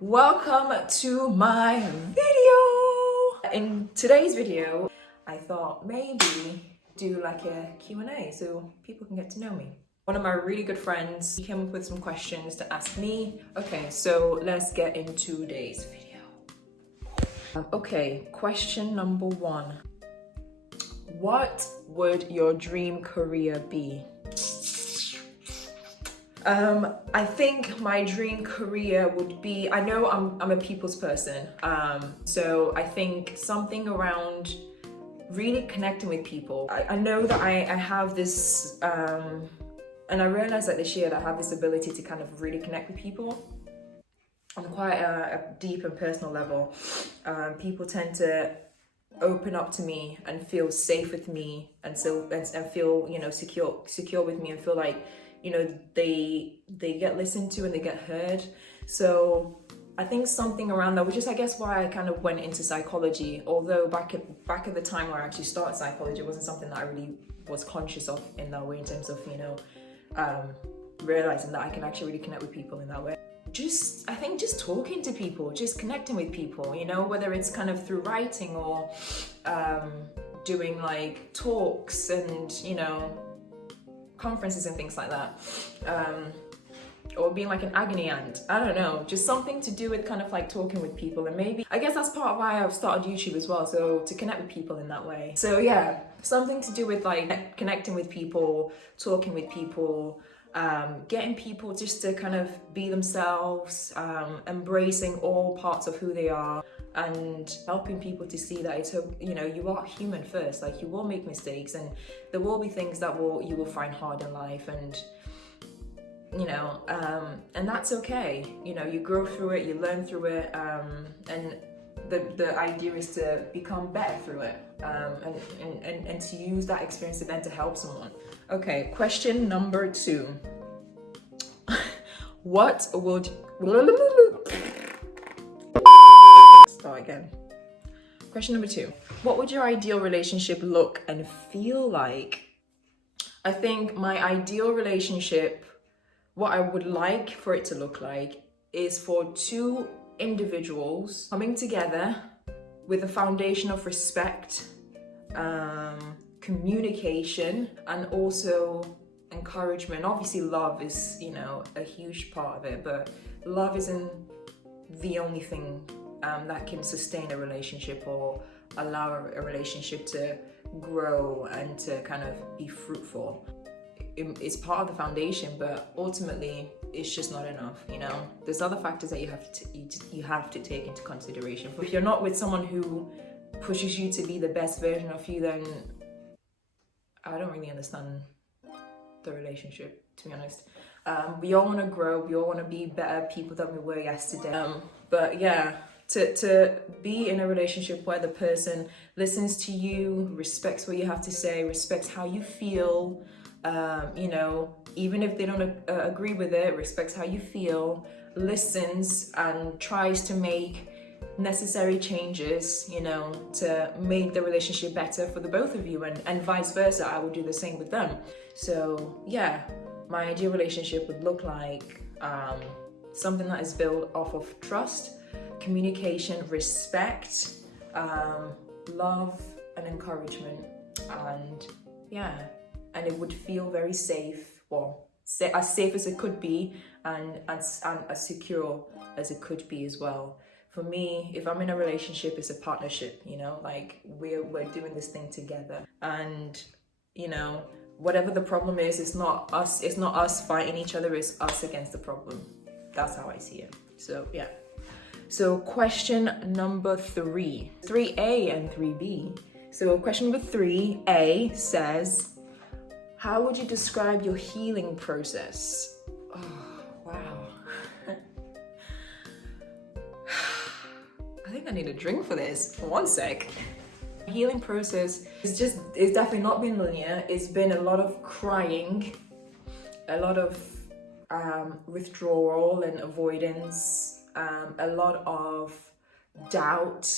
Welcome to my video. In today's video, I thought maybe do like a Q&A so people can get to know me. One of my really good friends came up with some questions to ask me. Okay, so let's get into today's video. Okay, question number 1. What would your dream career be? I think my dream career would be, I know I'm a people's person, so I think something around really connecting with people. I know that I have this, and I realized that this year that I have this ability to kind of really connect with people on quite a deep and personal level. People tend to open up to me and feel safe with me, and feel, you know, secure with me, and feel like, you know, they get listened to and they get heard. So I think something around that, which is I guess why I kind of went into psychology, although back at the time where I actually started psychology, it wasn't something that I really was conscious of in that way, in terms of, you know, realizing that I can actually really connect with people in that way. I think just talking to people, just connecting with people, you know, whether it's kind of through writing or doing like talks and, you know, conferences and things like that, or being like an agony aunt. I don't know, just something to do with kind of like talking with people. And maybe, I guess that's part of why I've started YouTube as well, so to connect with people in that way. So yeah, something to do with like connecting with people, talking with people, getting people just to kind of be themselves, embracing all parts of who they are, and helping people to see that it's, you know, you are human first. Like, you will make mistakes, and there will be things that you will find hard in life, and you know, and that's okay. You know, you grow through it, you learn through it, and the idea is to become better through it, and to use that experience then to help someone. Okay, question number 2. What would start again. Question number 2. What would your ideal relationship look and feel like? I think my ideal relationship, what I would like for it to look like, is for 2 individuals coming together with a foundation of respect, communication, and also encouragement. Obviously love is, you know, a huge part of it, but love isn't the only thing that can sustain a relationship or allow a relationship to grow and to kind of be fruitful. It's part of the foundation, but ultimately it's just not enough, you know. There's other factors that you have to take into consideration. If you're not with someone who pushes you to be the best version of you, then I don't really understand the relationship, to be honest. We all want to grow, we all want to be better people than we were yesterday, but yeah, to be in a relationship where the person listens to you, respects what you have to say, respects how you feel, you know, even if they don't agree with it, respects how you feel, listens and tries to make necessary changes, you know, to make the relationship better for the both of you, and vice versa. I would do the same with them. So yeah, my ideal relationship would look like something that is built off of trust, communication, respect, love and encouragement, and yeah, and it would feel very safe, well, as safe as it could be, and as secure as it could be as well. For me, if I'm in a relationship, it's a partnership, you know, like we're doing this thing together, and you know, whatever the problem is, it's not us fighting each other, it's us against the problem. That's how I see it. So yeah. So question number 3, 3A and 3B. So question number 3A says, how would you describe your healing process? Oh, wow. I think I need a drink for this. One sec. Healing process it's definitely not been linear. It's been a lot of crying, a lot of withdrawal and avoidance, a lot of doubt,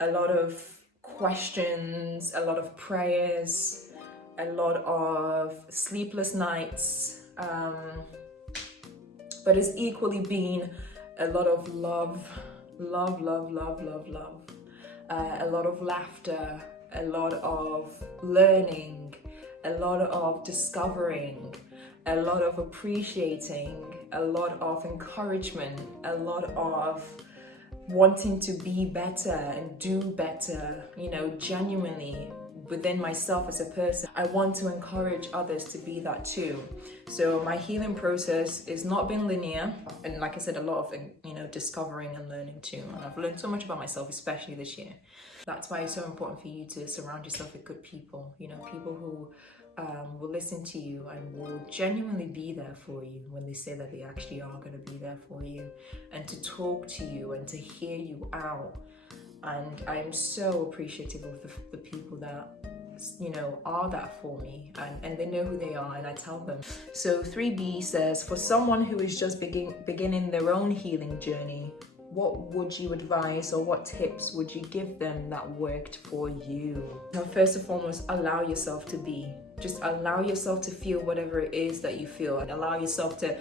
a lot of questions, a lot of prayers, a lot of sleepless nights, but it's equally been a lot of love, a lot of laughter, a lot of learning, a lot of discovering, a lot of appreciating, a lot of encouragement, a lot of wanting to be better and do better, you know, genuinely within myself as a person. I want to encourage others to be that too. So my healing process has not been linear, and like I said, a lot of, you know, discovering and learning too. And I've learned so much about myself, especially this year. That's why it's so important for you to surround yourself with good people, you know, people who will listen to you and will genuinely be there for you when they say that they actually are going to be there for you, and to talk to you and to hear you out. And I'm so appreciative of the people that, you know, are that for me, and they know who they are, and I tell them. So 3B says, for someone who is just beginning their own healing journey, what would you advise, or what tips would you give them that worked for you? Now, first and foremost, allow yourself to be. Just allow yourself to feel whatever it is that you feel, and allow yourself to,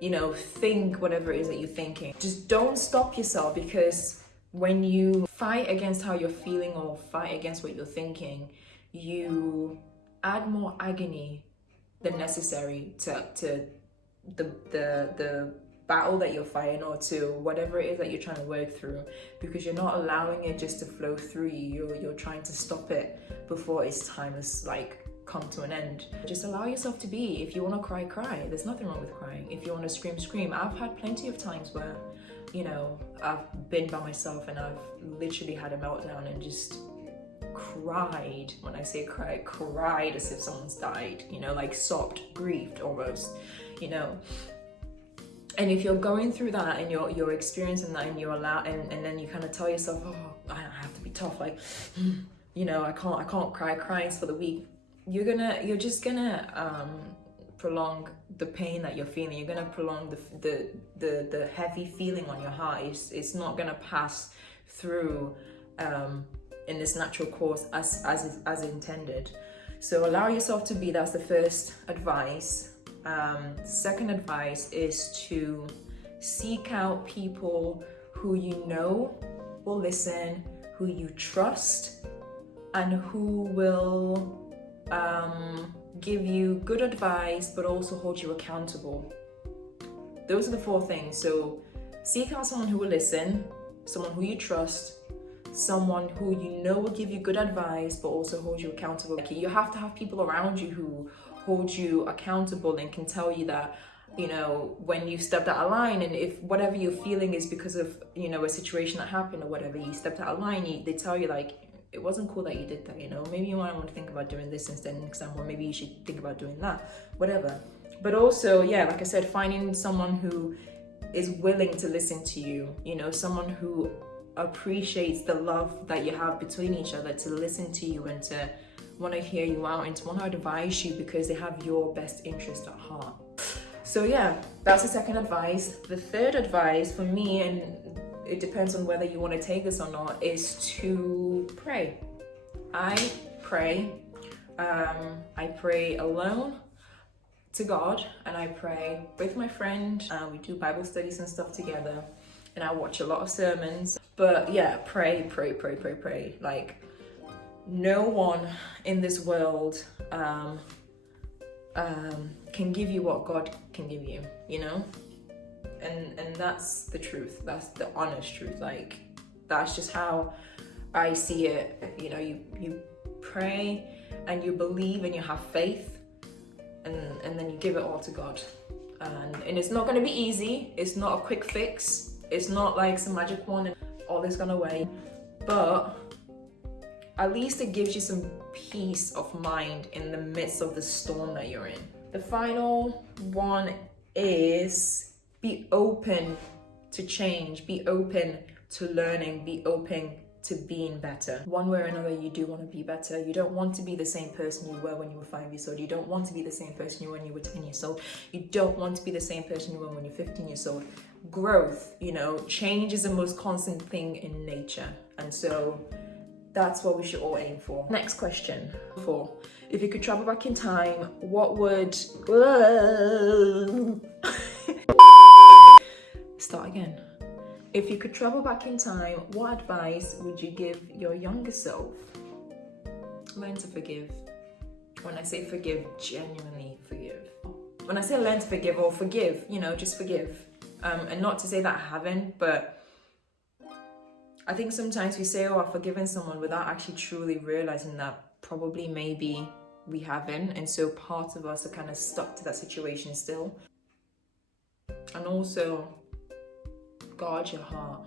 you know, think whatever it is that you're thinking. Just don't stop yourself, because when you fight against how you're feeling or fight against what you're thinking, you add more agony than necessary to the battle that you're fighting, or to whatever it is that you're trying to work through, because you're not allowing it just to flow through you. You're trying to stop it before its time has like come to an end. Just allow yourself to be. If you want to cry, cry. There's nothing wrong with crying. If you want to scream, scream. I've had plenty of times where, you know, I've been by myself and I've literally had a meltdown and just cried. When I say cried, cried as if someone's died, you know, like sobbed, grieved almost, you know. And if you're going through that and you're experiencing that, and you're allowed, and then you kind of tell yourself, oh, I have to be tough, like, you know, I can't cry, crying's for the weak. You're just gonna prolong the pain that you're feeling. You're gonna prolong the heavy feeling on your heart. It's not gonna pass through in this natural course as intended. So allow yourself to be. That's the first advice. Second advice is to seek out people who you know will listen, who you trust, and who will give you good advice but also hold you accountable. Those are the 4 things. So seek out someone who will listen, someone who you trust, someone who you know will give you good advice but also hold you accountable. You have to have people around you who hold you accountable and can tell you that, you know, when you stepped out of line, and if whatever you're feeling is because of, you know, a situation that happened or whatever, you stepped out of line, they tell you like, it wasn't cool that you did that, you know, maybe you might want to think about doing this instead next time, or maybe you should think about doing that, whatever. But also, yeah, like I said, finding someone who is willing to listen to you, you know, someone who appreciates the love that you have between each other, to listen to you and to want to hear you out and to want to advise you because they have your best interest at heart. So yeah, that's the second advice. The third advice for me, and it depends on whether you want to take this or not, is to pray. I pray. I pray alone to God, and I pray with my friend. We do Bible studies and stuff together, and I watch a lot of sermons. But yeah, pray. Like, no one in this world can give you what God can give you, you know? And that's the truth. That's the honest truth. Like, that's just how I see it. You know, you pray and you believe and you have faith, and then you give it all to God. And it's not going to be easy. It's not a quick fix. It's not like some magic wand and all is gone away. But at least it gives you some peace of mind in the midst of the storm that you're in. The final one is be open to change, be open to learning, be open to being better. One way or another, you do want to be better. You don't want to be the same person you were when you were 5 years old. You don't want to be the same person you were when you were 10 years old. You don't want to be the same person you were when you're 15 years old. Growth, you know, change is the most constant thing in nature. And so that's what we should all aim for. Next question. 4. If you could travel back in time, what would... Start again. If you could travel back in time, what advice would you give your younger self? Learn to forgive. When I say forgive, genuinely forgive. When I say learn to forgive or forgive, just forgive. And not to say that I haven't, but I think sometimes we say, I've forgiven someone without actually truly realizing that probably maybe we haven't. And so part of us are kind of stuck to that situation still. And also, guard your heart.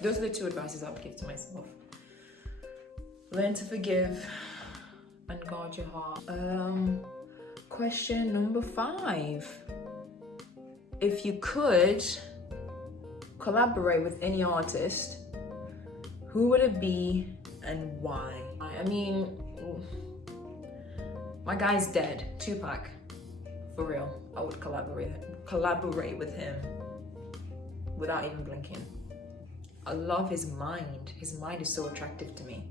Those are the two advices I would give to myself. Learn to forgive and guard your heart. Question number 5. If you could collaborate with any artist, who would it be and why? I mean, my guy's dead, Tupac. For real, I would collaborate with him without even blinking. I love his mind. His mind is so attractive to me.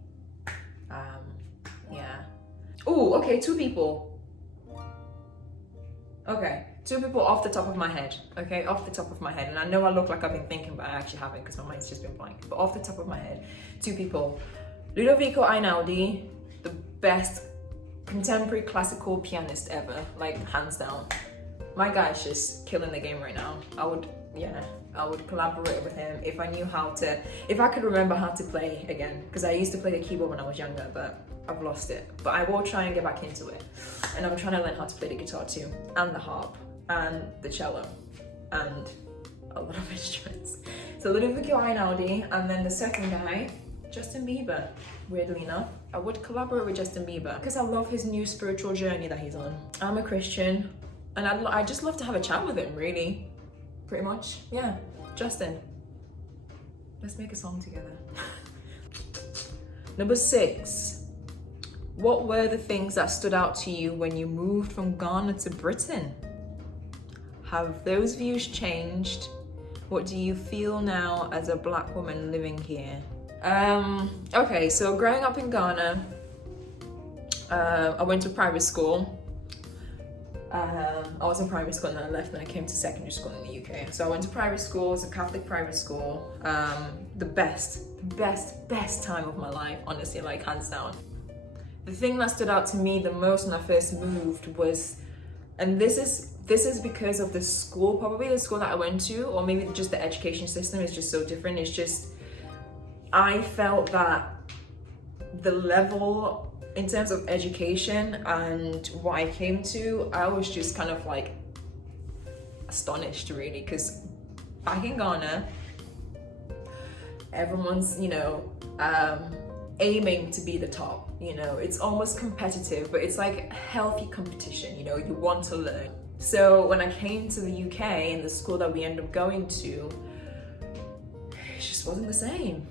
Yeah. Oh, okay, 2 people. Okay, 2 people off the top of my head. Okay, off the top of my head. And I know I look like I've been thinking, but I actually haven't because my mind's just been blank. But off the top of my head, 2 people. Ludovico Einaudi, the best contemporary classical pianist ever, like hands down. My guy's just killing the game right now. I would collaborate with him if I could remember how to play again, because I used to play the keyboard when I was younger, but I've lost it. But I will try and get back into it. And I'm trying to learn how to play the guitar too, and the harp, and the cello, and a lot of instruments. So Ludovico Einaudi, and then the second guy, Justin Bieber. Weirdly enough, I would collaborate with Justin Bieber because I love his new spiritual journey that he's on. I'm a Christian, and I just love to have a chat with him, really. Pretty much, yeah. Justin, let's make a song together. Number 6, what were the things that stood out to you when you moved from Ghana to Britain? Have those views changed? What do you feel now as a Black woman living here? Okay, so growing up in Ghana, I went to private school. I was in private school and then I left and I came to secondary school in the UK. So I went to private school, it's a Catholic private school. The best time of my life, honestly, like hands down. The thing that stood out to me the most when I first moved was, and this is because of the school, probably the school that I went to, or maybe just the education system is just so different. It's just, I felt that the level in terms of education and what I came to, I was just kind of like astonished really, because back in Ghana, everyone's, aiming to be the top, it's almost competitive, but it's like healthy competition, you want to learn. So when I came to the UK and the school that we ended up going to, it just wasn't the same.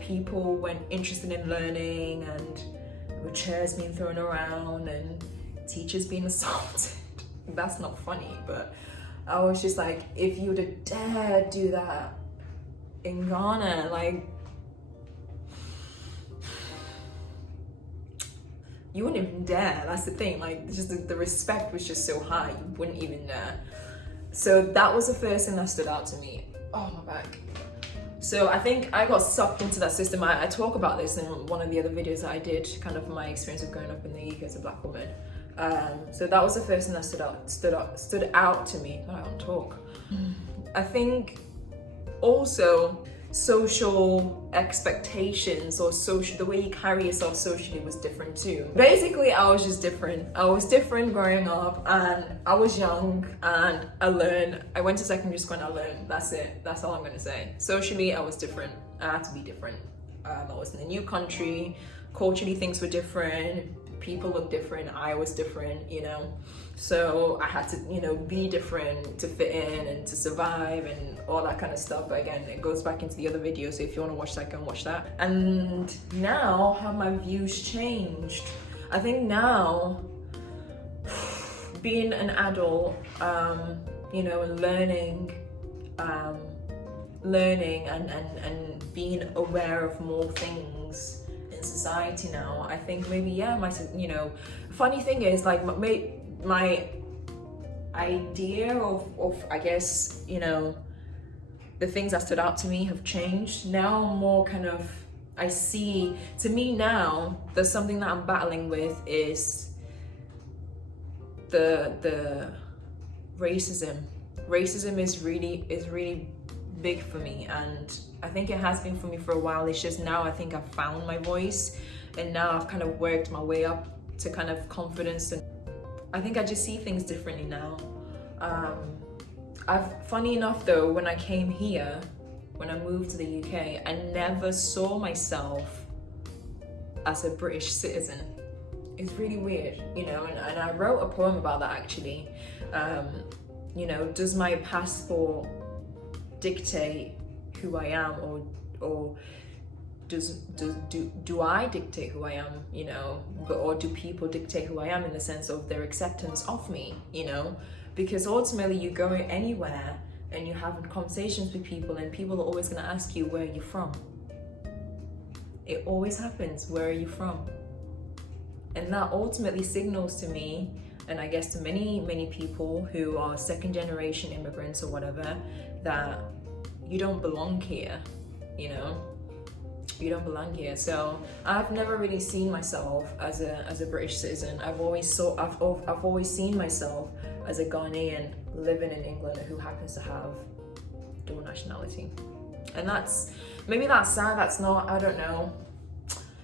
People weren't interested in learning, and there were chairs being thrown around and teachers being assaulted. That's not funny, but I was just like, if you would have dared do that in Ghana, like, you wouldn't even dare. That's the thing, like, just the respect was just so high, you wouldn't even dare. So that was the first thing that stood out to me. Oh, my back. So I think I got sucked into that system. I talk about this in one of the other videos that I did, kind of my experience of growing up in the UK as a Black woman. So that was the first thing that stood out to me. I don't talk. I think also social expectations or the way you carry yourself socially was different too. Basically, I was just different. I was different growing up, and I was young, and I went to secondary school and I learned. That's it. That's all I'm gonna say. Socially, I was different. I had to be different. I was in a new country. Culturally, things were different. People looked different. I was different, So I had to, be different to fit in and to survive and all that kind of stuff. But again, it goes back into the other video. So if you want to watch that, go and watch that. And now, have my views changed? I think now, being an adult, and learning and being aware of more things in society now, I think maybe, funny thing is, like, my idea of I guess, the things that stood out to me have changed. Now I'm more kind of, I see, to me now, there's something that I'm battling with is the racism. Racism is really big for me, and I think it has been for me for a while. It's just now I think I've found my voice, and now I've kind of worked my way up to kind of confidence, and I think I just see things differently now. Funny enough though, when I came here, when I moved to the UK, I never saw myself as a British citizen. It's really weird, you know, and I wrote a poem about that actually. You know, does my passport dictate who I am, or do I dictate who I am, you know, or do people dictate who I am in the sense of their acceptance of me, you know? Because ultimately you go anywhere and you have conversations with people, and people are always going to ask you, where are you from? It always happens, where are you from? And that ultimately signals to me, and I guess to many people who are second generation immigrants or whatever, that you don't belong here, you know? You don't belong here. So I've never really seen myself as a British citizen. I've always seen myself as a Ghanaian living in England who happens to have dual nationality. And maybe that's sad, that's not, I don't know.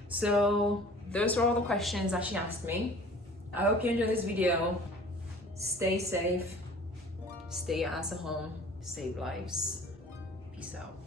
So those are all the questions that she asked me. I hope you enjoyed this video. Stay safe, stay your ass at home, save lives. Peace out.